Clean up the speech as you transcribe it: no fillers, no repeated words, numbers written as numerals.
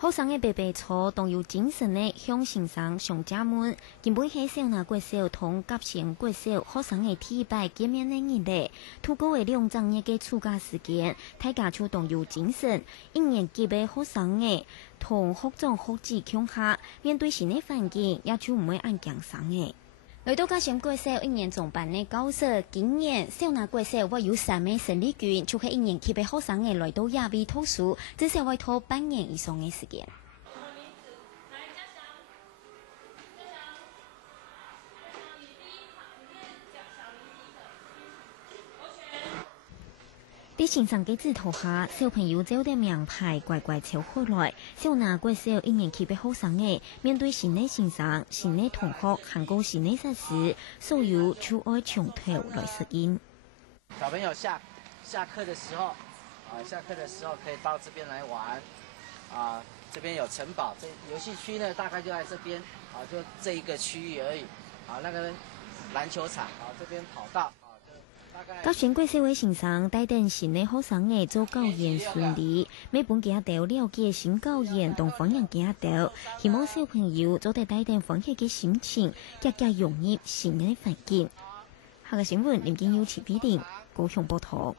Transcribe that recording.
学生的白白错，动有精神的向先生上家门。根本是少拿国小同甲前国小学生的第一摆见面的日例。透过的2整日的暑假时间，大家就动有精神。1年级的学生的同学长学姐共下，面对新的环境，也就唔会按强生的。来到甲前国小1年中班的教师，今年少拿国小我有3名生力军，就係1年級的學生嘅來到亞威讀書，至少會拖半年以上嘅時間。在欣賞嘅指導下，小朋友找啲名牌乖乖抄回來。少拿國小1年級嘅學生嘅面對新的先生、新的同學，還有新的設施，所有就愛從頭來適應。小朋友下課的時候，可以到這邊來玩。這邊有城堡，這遊戲區呢大概就在這邊，就這一個區域而已。那個籃球場，這邊跑道。甲前國小嘅先生帶領新嘅學生嘅做教研順利，每本家長了解新教研同方向家長，希望小朋友做得帶領歡喜嘅心情，更加融入新嘅環境。下個新聞，林建佑、齊必定高雄報道。